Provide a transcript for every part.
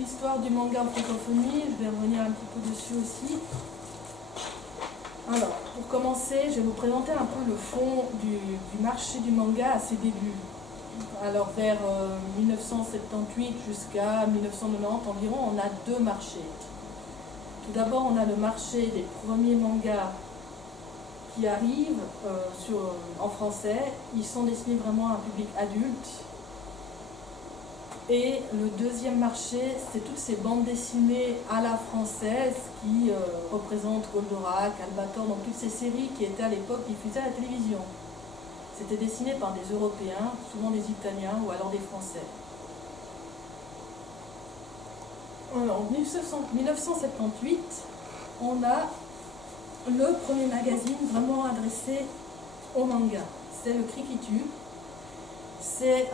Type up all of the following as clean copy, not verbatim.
l'histoire du manga en francophonie, je vais revenir un petit peu dessus aussi. Alors, pour commencer, je vais vous présenter un peu le fond du marché du manga à ses débuts. Alors, vers 1978 jusqu'à 1990 environ, on a deux marchés. Tout d'abord, on a le marché des premiers mangas qui arrivent en français. Ils sont destinés vraiment à un public adulte. Et le deuxième marché, c'est toutes ces bandes dessinées à la française qui représentent Goldorak, Albator, donc toutes ces séries qui étaient à l'époque diffusées à la télévision. C'était dessiné par des Européens, souvent des Italiens ou alors des Français. En 1978, on a le premier magazine vraiment adressé au manga. C'est le Criquitu. C'est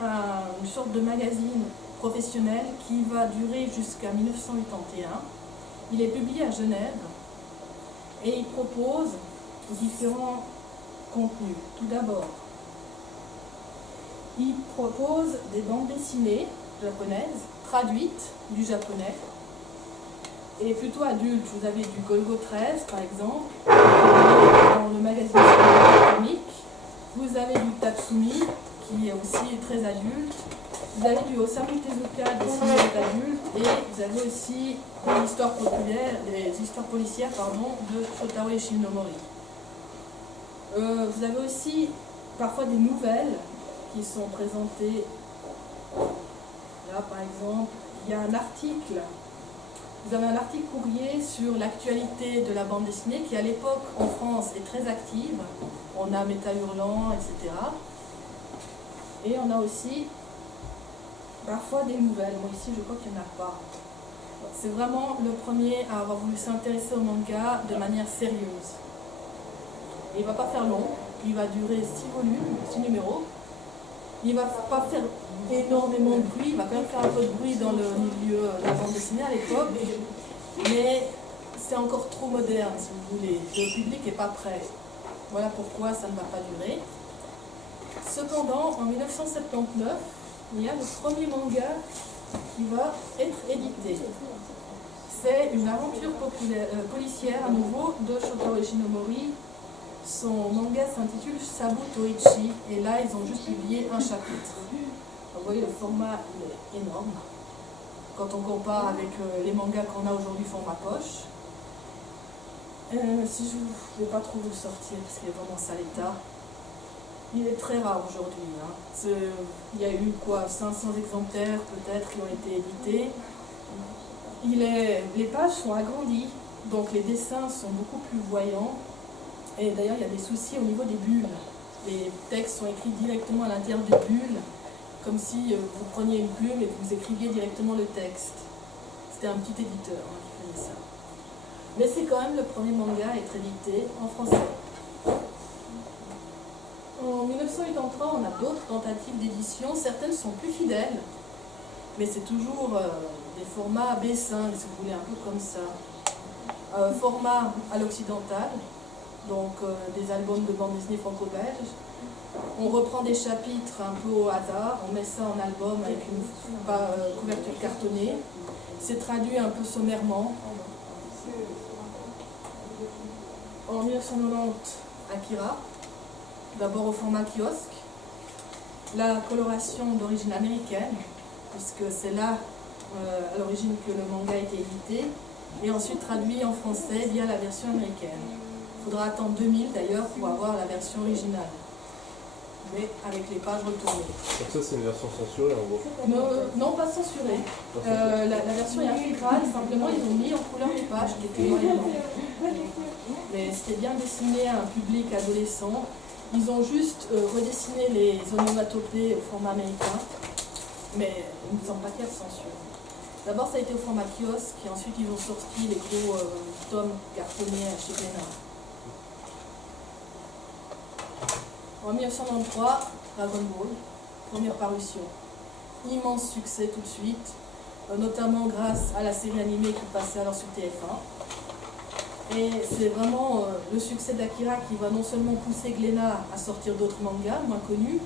une sorte de magazine professionnel qui va durer jusqu'à 1981. Il est publié à Genève et il propose différents contenus. Tout d'abord, il propose des bandes dessinées japonaises, traduites du japonais, et plutôt adultes. Vous avez du Golgo 13 par exemple, dans le magazine comique. Vous avez du Tatsumi, qui est aussi très adulte. Vous avez du Osamu Tezuka, dessiné adultes, et vous avez aussi des histoires populaires, des histoires policières, de Shotaro Ishinomori. Vous avez aussi parfois des nouvelles qui sont présentées. Là, par exemple, il y a un article. Vous avez un article courrier sur l'actualité de la bande dessinée qui, à l'époque, en France, est très active. On a Méta Hurlant, etc. Et on a aussi parfois des nouvelles. Moi, ici, je crois qu'il n'y en a pas. C'est vraiment le premier à avoir voulu s'intéresser au manga de manière sérieuse. Il ne va pas faire long. Il va durer 6 volumes, 6 numéros. Il ne va pas faire énormément de bruit, il va quand même faire un peu de bruit dans le milieu de la bande dessinée à l'époque, mais c'est encore trop moderne, si vous voulez. Le public n'est pas prêt. Voilà pourquoi ça ne va pas durer. Cependant, en 1979, il y a le premier manga qui va être édité. C'est une aventure policière à nouveau de Shotaro Ishinomori. Son manga s'intitule Sabu Toichi, et là ils ont juste publié un chapitre. Vous voyez, le format il est énorme quand on compare avec les mangas qu'on a aujourd'hui format poche. Si je ne vais pas trop vous le sortir parce qu'il est vraiment sale état. Il est très rare aujourd'hui. Hein. Il y a eu 500 exemplaires peut-être qui ont été édités. Les pages sont agrandies, donc les dessins sont beaucoup plus voyants. Et d'ailleurs, il y a des soucis au niveau des bulles. Les textes sont écrits directement à l'intérieur des bulles, comme si vous preniez une plume et que vous écriviez directement le texte. C'était un petit éditeur qui faisait ça. Mais c'est quand même le premier manga à être édité en français. En 1983, on a d'autres tentatives d'édition. Certaines sont plus fidèles, mais c'est toujours des formats B5, si vous voulez, un peu comme ça. Format à l'occidental. Donc des albums de bande dessinée franco-belge. On reprend des chapitres un peu au hasard, on met ça en album avec une couverture cartonnée. C'est traduit un peu sommairement. En 1990, Akira, d'abord au format kiosque. La coloration d'origine américaine, puisque c'est là à l'origine que le manga a été édité, et ensuite traduit en français via la version américaine. Il faudra attendre 2000 d'ailleurs pour avoir la version originale, mais avec les pages retournées. Donc ça c'est une version censurée en gros? Non, pas censurée. La version est intégrale, simplement ils ont mis en couleur les pages qui étaient noir et blanc. Mais c'était bien dessiné à un public adolescent. Ils ont juste redessiné les onomatopées au format américain, mais ils ne sont pas qu'il y a de censure. D'abord ça a été au format kiosque, et ensuite ils ont sorti les gros tomes cartonnés chez Glénat. En 1993, Dragon Ball, première parution. Immense succès tout de suite, notamment grâce à la série animée qui passait alors sur TF1. Et c'est vraiment le succès d'Akira qui va non seulement pousser Glénat à sortir d'autres mangas moins connus,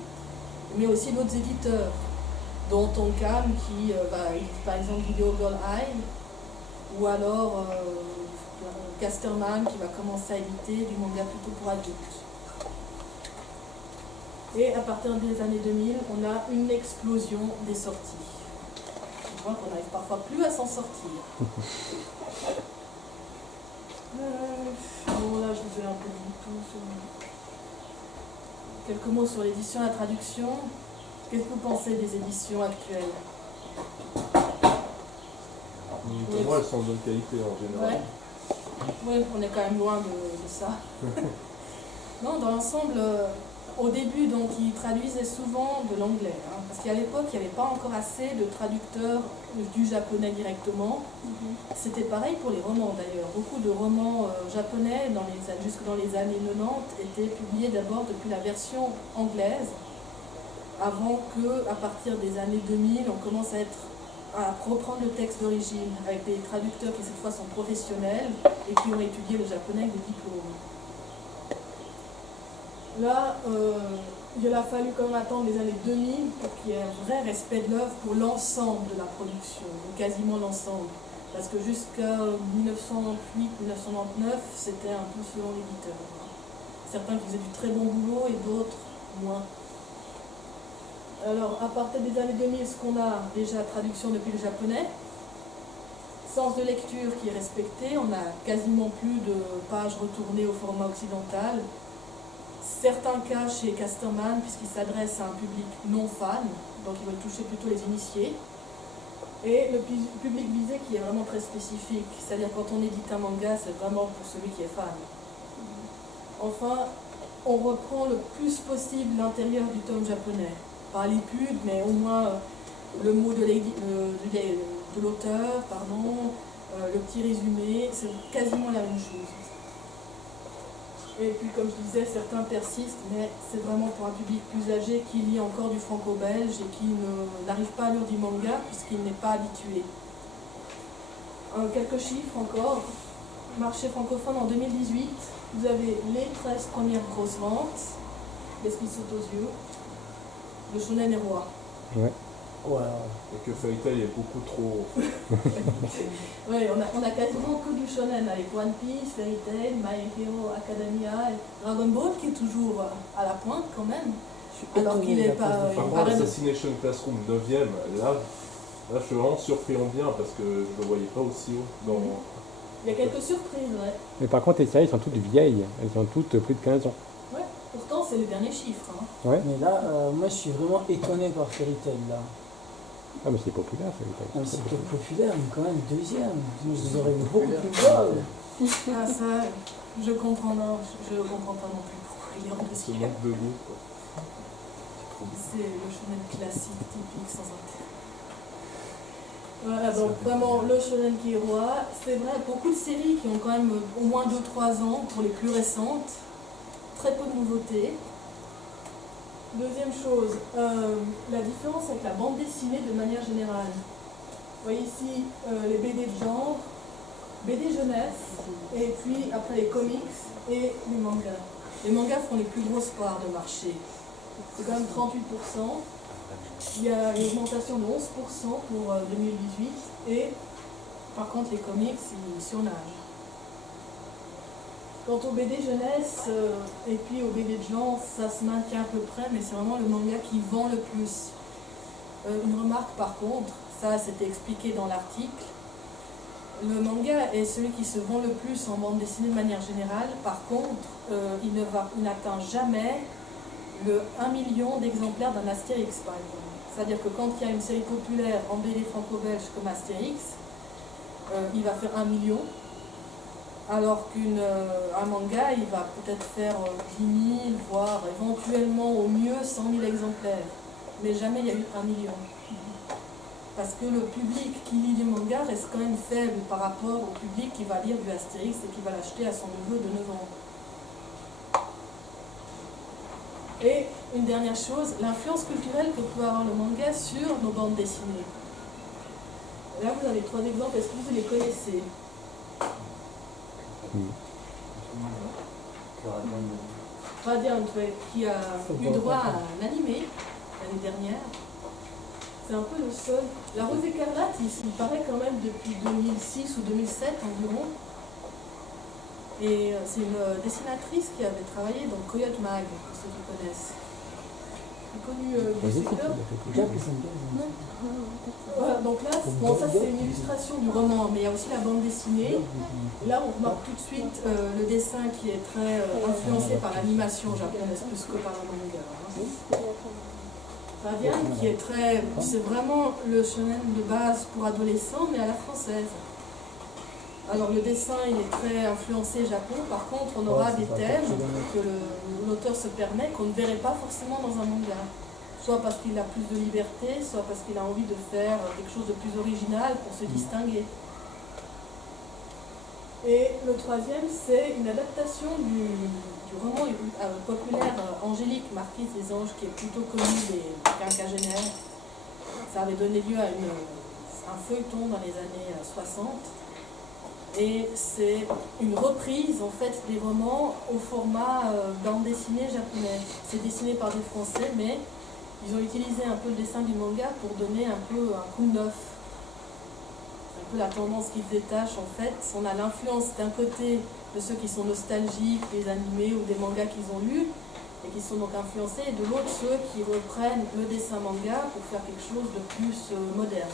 mais aussi d'autres éditeurs. dont Tonkam qui va par exemple Video Girl Eye, ou alors Casterman qui va commencer à éditer du manga plutôt pour adultes. Et à partir des années 2000, on a une explosion des sorties. Je vois qu'on n'arrive parfois plus à s'en sortir. Bon, là, je vous ai un peu dit tout. Quelques mots sur l'édition et la traduction. Qu'est-ce que vous pensez des éditions actuelles? Pour moi, elles sont de bonne qualité en général. Ouais. Oui, on est quand même loin de ça. Non, dans l'ensemble, au début, donc, ils traduisaient souvent de l'anglais, hein, parce qu'à l'époque, il n'y avait pas encore assez de traducteurs du japonais directement. C'était pareil pour les romans d'ailleurs. Beaucoup de romans japonais, jusque dans les années 90, étaient publiés d'abord depuis la version anglaise, avant que, à partir des années 2000, on commence à reprendre le texte d'origine avec des traducteurs qui cette fois sont professionnels et qui ont étudié le japonais avec des diplômes. Là, il a fallu quand même attendre les années 2000 pour qu'il y ait un vrai respect de l'œuvre pour l'ensemble de la production, ou quasiment l'ensemble. Parce que jusqu'à 1998-1999, c'était un peu selon l'éditeur. Certains qui faisaient du très bon boulot et d'autres moins. Alors, à partir des années 2000, ce qu'on a déjà traduction depuis le japonais, sens de lecture qui est respecté, on a quasiment plus de pages retournées au format occidental. Certains cas chez Casterman, puisqu'il s'adresse à un public non fan, donc ils veulent toucher plutôt les initiés. Et le public visé qui est vraiment très spécifique, c'est-à-dire quand on édite un manga, c'est vraiment pour celui qui est fan. Enfin, on reprend le plus possible l'intérieur du tome japonais. Pas les pubs, mais au moins le mot de l'auteur, le petit résumé, c'est quasiment la même chose. Et puis comme je disais, certains persistent, mais c'est vraiment pour un public plus âgé qui lit encore du franco-belge et qui n'arrive pas à lire du manga puisqu'il n'est pas habitué. Quelques chiffres encore. Marché francophone en 2018, vous avez les 13 premières grosses ventes, qu'est-ce qui saute aux yeux? Le shonen est roi. Ouais. Wow. Et que Fairy Tail est beaucoup trop. Oui, on a quasiment que du shonen avec One Piece, Fairy Tail, My Hero Academia, et Dragon Ball qui est toujours à la pointe quand même. Alors qu'il n'est pas. Par contre, Assassination Classroom 9ème, là, je suis vraiment surpris en bien parce que je ne le voyais pas aussi haut. Dans... Il y a quelques surprises, ouais. Mais par contre, les séries sont toutes vieilles. Elles ont toutes plus de 15 ans. Ouais, pourtant c'est les derniers chiffres. Hein. Ouais. Mais là, moi je suis vraiment étonné par Fairy Tail là. Ah, mais c'est populaire, ça. Non, mais c'est peut-être populaire, mais quand même deuxième. Moi je les aurais vu beaucoup plus bas. Ah, ça, je comprends pas non plus pourquoi il est en Ce deuxième. manque de goût, quoi. C'est le shonen classique, typique, sans intérêt. Voilà, donc vraiment le shonen qui est roi. C'est vrai, beaucoup de séries qui ont quand même au moins 2-3 ans pour les plus récentes. Très peu de nouveautés. Deuxième chose, la différence avec la bande dessinée de manière générale. Vous voyez ici les BD de genre, BD jeunesse, et puis après les comics et les mangas. Les mangas font les plus grosses parts de marché. C'est quand même 38%. Il y a une augmentation de 11% pour 2018. Et par contre, les comics, ils surnagent. Quant au BD jeunesse et puis au BD de genre, ça se maintient à peu près, mais c'est vraiment le manga qui vend le plus. Une remarque par contre, ça c'était expliqué dans l'article, le manga est celui qui se vend le plus en bande dessinée de manière générale. Par contre, il n'atteint jamais le 1 million d'exemplaires d'un Astérix par exemple. C'est-à-dire que quand il y a une série populaire en BD franco-belge comme Astérix, il va faire 1 million. Alors qu'un manga, il va peut-être faire 10 000, voire éventuellement au mieux 100 000 exemplaires. Mais jamais il y a eu 1 million. Parce que le public qui lit du manga reste quand même faible par rapport au public qui va lire du Astérix et qui va l'acheter à son neveu de 9 ans. Et une dernière chose, l'influence culturelle que peut avoir le manga sur nos bandes dessinées. Là, vous avez 3 exemples, est-ce que vous les connaissez? Radiant, qui a eu droit à un animé l'année dernière. C'est un peu le seul. La Rose écarlate, il paraît quand même depuis 2006 ou 2007 environ. Et c'est une dessinatrice qui avait travaillé dans Coyote Mag, pour ceux qui connaissent. Une connue dessinateur. Voilà, donc là, bon, ça c'est une illustration du roman, mais il y a aussi la bande dessinée. Et là, on remarque tout de suite le dessin qui est très influencé par l'animation japonaise plus que par la manga. Radian, qui est très. C'est vraiment le shonen de base pour adolescents, mais à la française. Alors le dessin, il est très influencé Japon. Par contre, on aura des thèmes que l'auteur se permet qu'on ne verrait pas forcément dans un manga. Soit parce qu'il a plus de liberté, soit parce qu'il a envie de faire quelque chose de plus original pour se distinguer. Et le troisième, c'est une adaptation du roman populaire Angélique, Marquise des Anges, qui est plutôt connu des quinquagénaires. Ça avait donné lieu à un feuilleton dans les années 60. Et c'est une reprise en fait des romans au format bande dessinée japonais. C'est dessiné par des Français, mais ils ont utilisé un peu le dessin du manga pour donner un peu un coup neuf. C'est un peu la tendance qui se détache en fait. On a l'influence d'un côté de ceux qui sont nostalgiques, des animés ou des mangas qu'ils ont lus, et qui sont donc influencés, et de l'autre ceux qui reprennent le dessin manga pour faire quelque chose de plus moderne.